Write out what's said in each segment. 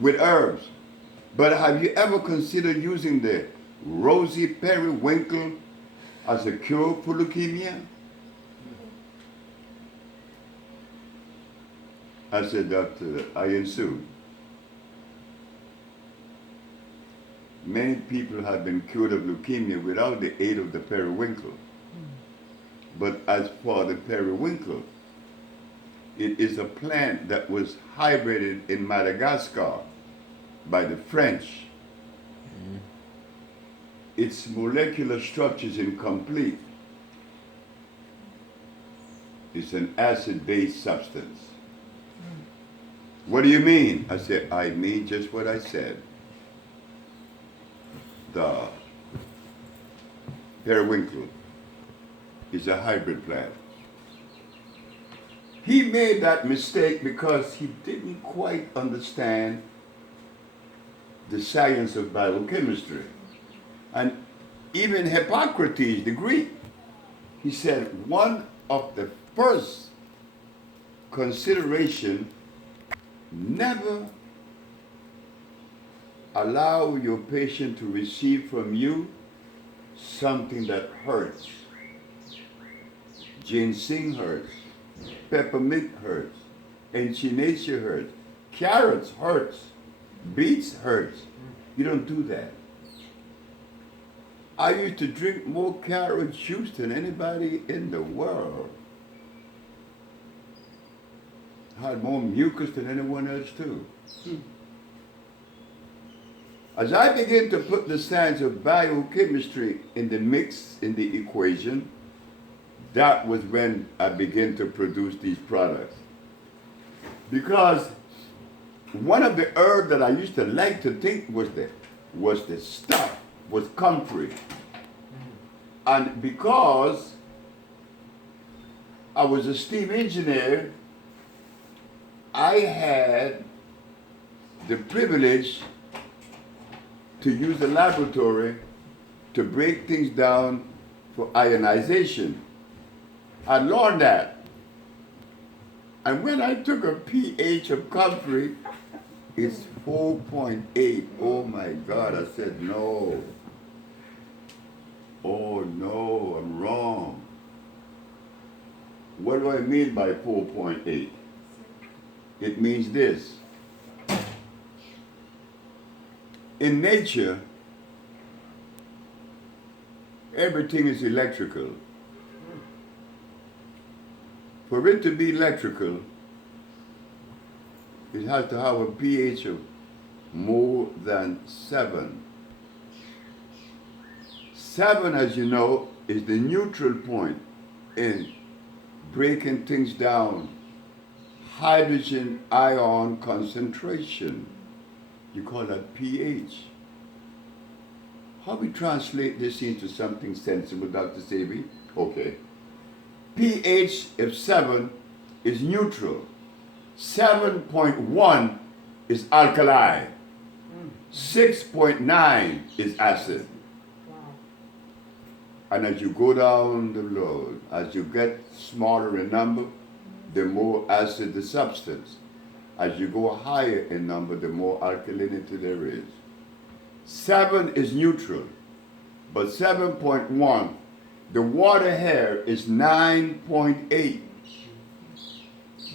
with herbs. But have you ever considered using the rosy periwinkle as a cure for leukemia? I said, Dr. Ian Sue, many people have been cured of leukemia without the aid of the periwinkle. But as for the periwinkle, it is a plant that was hybrided in Madagascar by the French. Its molecular structure is incomplete. It's an acid-based substance. What do you mean? I said, I mean just what I said. The periwinkle is a hybrid plant. He made that mistake because he didn't quite understand the science of biochemistry. And even Hippocrates, the Greek, he said one of the first consideration, never allow your patient to receive from you something that hurts. Ginseng hurts, peppermint hurts, echinacea hurts, carrots hurts, beets hurts. You don't do that. I used to drink more carrot juice than anybody in the world. I had more mucus than anyone else too. As I began to put the science of biochemistry in the mix, in the equation, that was when I began to produce these products. Because one of the herbs that I used to like to think was the stuff, was comfrey. And because I was a steam engineer, I had the privilege to use the laboratory to break things down for ionization. I learned that. And when I took a pH of comfrey, it's 4.8. Oh my God, I said no. Oh no, I'm wrong. What do I mean by 4.8? It means this. In nature, everything is electrical. For it to be electrical, it has to have a pH of more than 7. 7, as you know, is the neutral point in breaking things down. Hydrogen ion concentration. You call that pH. How we translate this into something sensible, Dr. Sebi? Okay. pH of 7 is neutral. 7.1 is alkali. 6.9 is acid. And as you go down the road, as you get smaller in number, the more acid the substance. As you go higher in number, the more alkalinity there is. 7 is neutral, but 7.1, the water here is 9.8.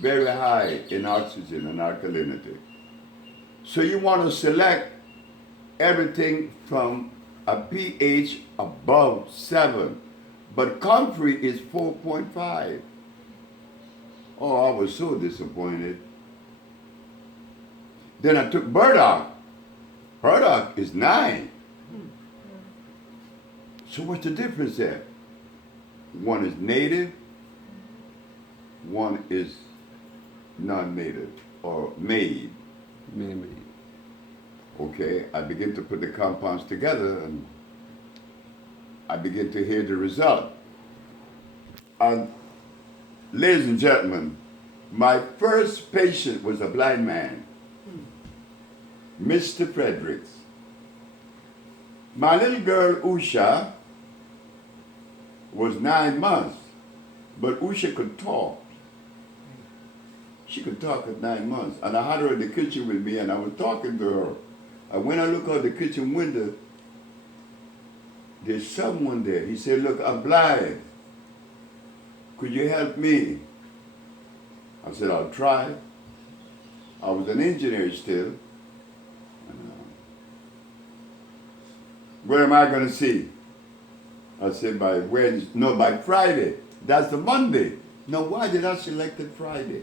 Very high in oxygen and alkalinity. So you want to select everything from a pH above 7. But comfrey is 4.5. Oh, I was so disappointed. Then I took burdock. Burdock is 9. So what's the difference there? One is native, one is non-native or made. Maybe. Okay, I begin to put the compounds together and I begin to hear the result. And ladies and gentlemen, my first patient was a blind man, Mr. Fredericks. My little girl, Usha, was 9 months, but Usha could talk. She could talk at 9 months. And I had her in the kitchen with me and I was talking to her. And when I look out the kitchen window, there's someone there. He said, look, I'm blind. Could you help me? I said, I'll try. I was an engineer still. Where am I going to see? I said, by Wednesday. No, by Friday. That's the Monday. Now, why did I select it Friday?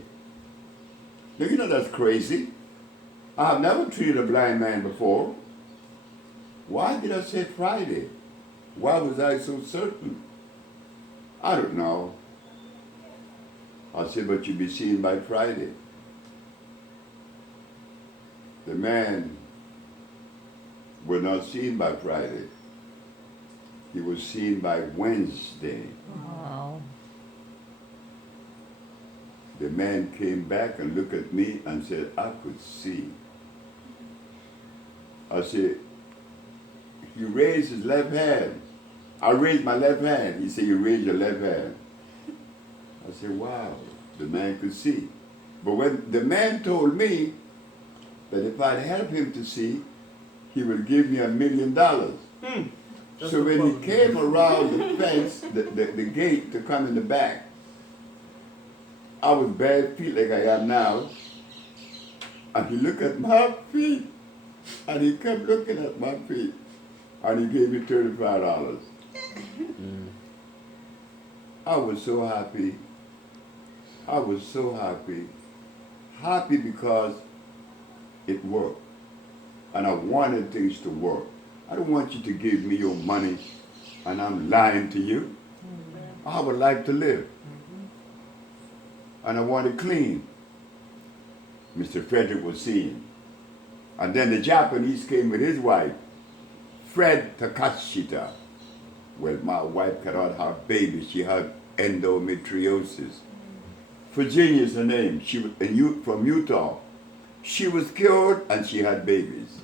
Now, you know that's crazy. I have never treated a blind man before. Why did I say Friday? Why was I so certain? I don't know. I said, but you'll be seen by Friday. The man was not seen by Friday. He was seen by Wednesday. Wow. The man came back and looked at me and said, I could see. I said, he raised his left hand. I raised my left hand. He said, you raised your left hand. I said, wow, the man could see. But when the man told me that if I'd help him to see, he would give me $1 million. So when he came around the fence, the gate to come in the back, I was bare feet like I am now. And he looked at my feet. And he kept looking at my feet. And he gave me $35. I was so happy. I was so happy. Happy because it worked. And I wanted things to work. I don't want you to give me your money and I'm lying to you. I would like to live. And I want it clean. Mr. Frederick was seeing. And then the Japanese came with his wife, Fred Takashita. Well, my wife cannot have babies. She had endometriosis. Virginia's her name. She was from Utah. She was cured and she had babies.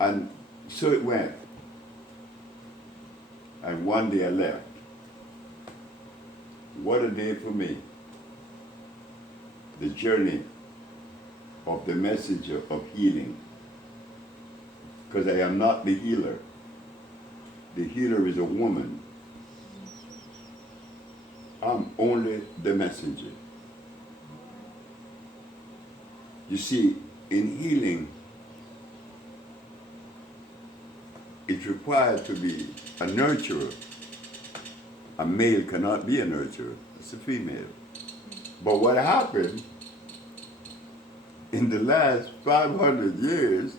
And so it went. And one day I left. What a day for me. The journey of the messenger of healing. Because I am not the healer. The healer is a woman. I'm only the messenger. You see, in healing, it's required to be a nurturer. A male cannot be a nurturer. It's a female. But what happened in the last 500 years,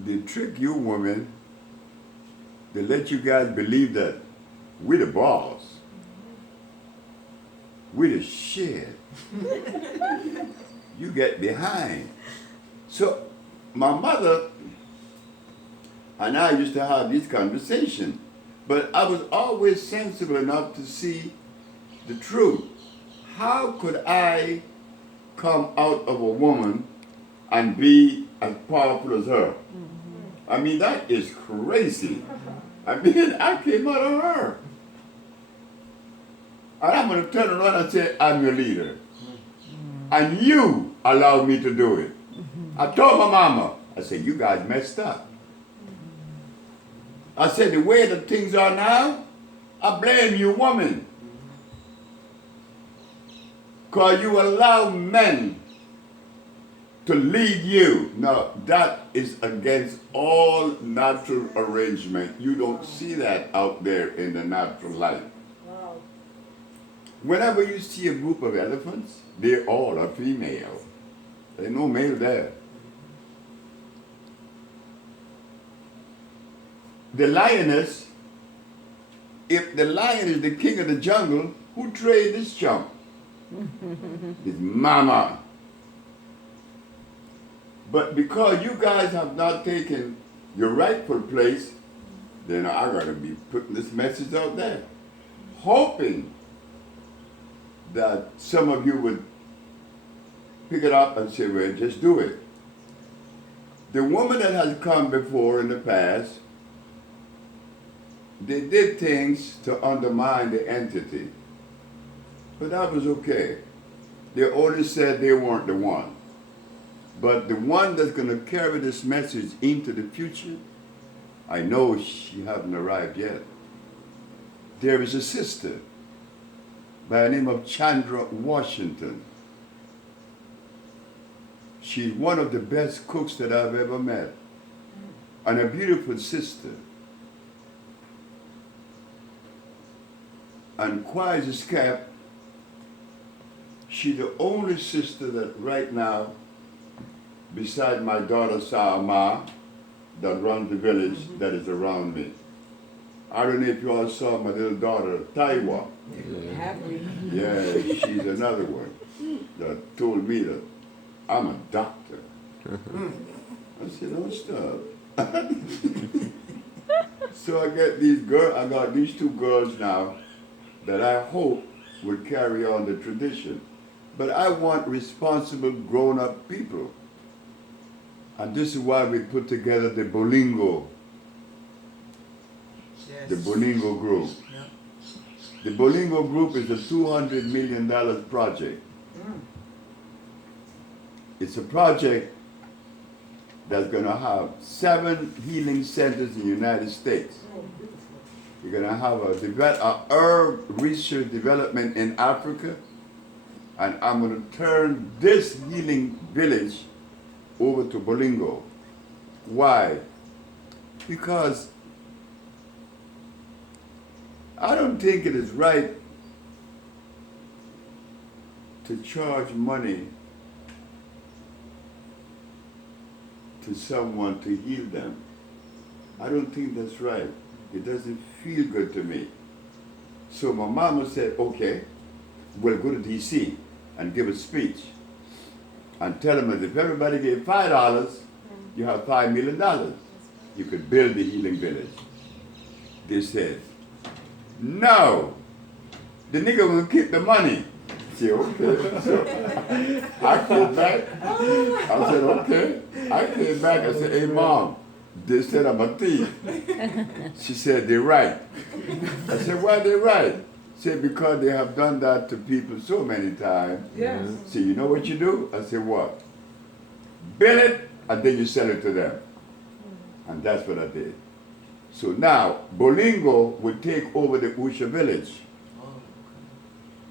they trick you women, they let you guys believe that we're the boss. We're the shit. You get behind. So my mother and I used to have these conversations, but I was always sensible enough to see the truth. How could I come out of a woman and be as powerful as her? I mean, that is crazy. I mean, I came out of her. And I'm going to turn around and say, I'm your leader. And you allowed me to do it. I told my mama, I said, you guys messed up. I said, the way that things are now, I blame you, woman. Because you allow men to lead you. Now, that is against all natural arrangement. You don't see that out there in the natural life. Wow. Whenever you see a group of elephants, they all are female. There's no male there. The lioness, if the lion is the king of the jungle, who trained this chump? His mama. But because you guys have not taken your rightful place, then I gotta be putting this message out there, hoping that some of you would pick it up and say, well, just do it. The woman that has come before in the past, they did things to undermine the entity. But that was okay. They only said they weren't the one. But the one that's going to carry this message into the future, I know she hasn't arrived yet. There is a sister by the name of Chandra Washington. She's one of the best cooks that I've ever met. And a beautiful sister. And quiet as kept, she's the only sister that right now, beside my daughter Saama, that runs the village that is around me. I don't know if you all saw my little daughter, Taiwa. Yeah, she's another one that told me that I'm a doctor. I said, don't stop. So I got these two girls now that I hope will carry on the tradition. But I want responsible grown-up people. And this is why we put together the Bolingo. Yes. The Bolingo group. Yeah. The Bolingo group is a $200 million project. It's a project that's going to have 7 healing centers in the United States. You're going to have a herb research development in Africa, and I'm going to turn this healing village over to Bolingo. Why? Because I don't think it is right to charge money to someone to heal them. I don't think that's right. It doesn't feel good to me. So my mama said, okay, we'll go to DC and give a speech and tell them that if everybody gave $5, you have $5 million. You could build the healing village. They said, no, the nigga will keep the money. I said, okay. So I came back. I said, okay. I came back. I said, hey, Mom, they said I'm a thief. She said, they're right. I said, why they right? She said, because they have done that to people so many times. Yes. So you know what you do? I said, what? Build it, and then you sell it to them. And that's what I did. So now, Bolingo will take over the Usha village.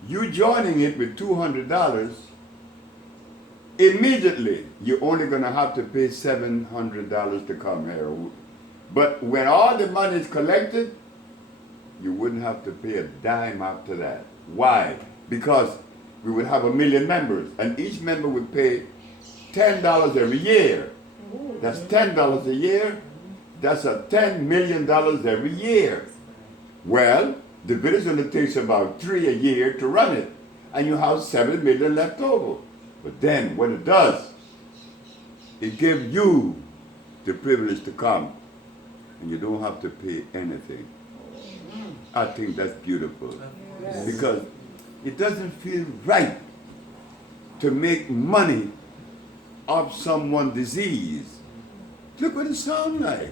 You joining it with $200, immediately you're only going to have to pay $700 to come here. But when all the money is collected, you wouldn't have to pay a dime after that. Why? Because we would have 1 million members, and each member would pay $10 every year. That's $10 a year. That's a $10 million every year. Well, the village only takes about 3 a year to run it, and you have 7 million left over. But then, what it does, it gives you the privilege to come, and you don't have to pay anything. I think that's beautiful, because it doesn't feel right to make money off someone's disease. Look what it sounds like.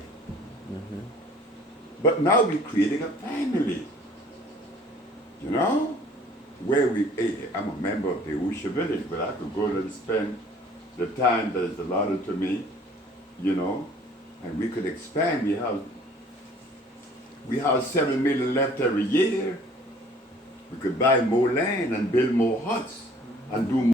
But now we're creating a family. You know, where I'm a member of the Usha village, but I could go and spend the time that is allotted to me, you know, and we could expand. We have 7 million left every year. We could buy more land and build more huts and do more.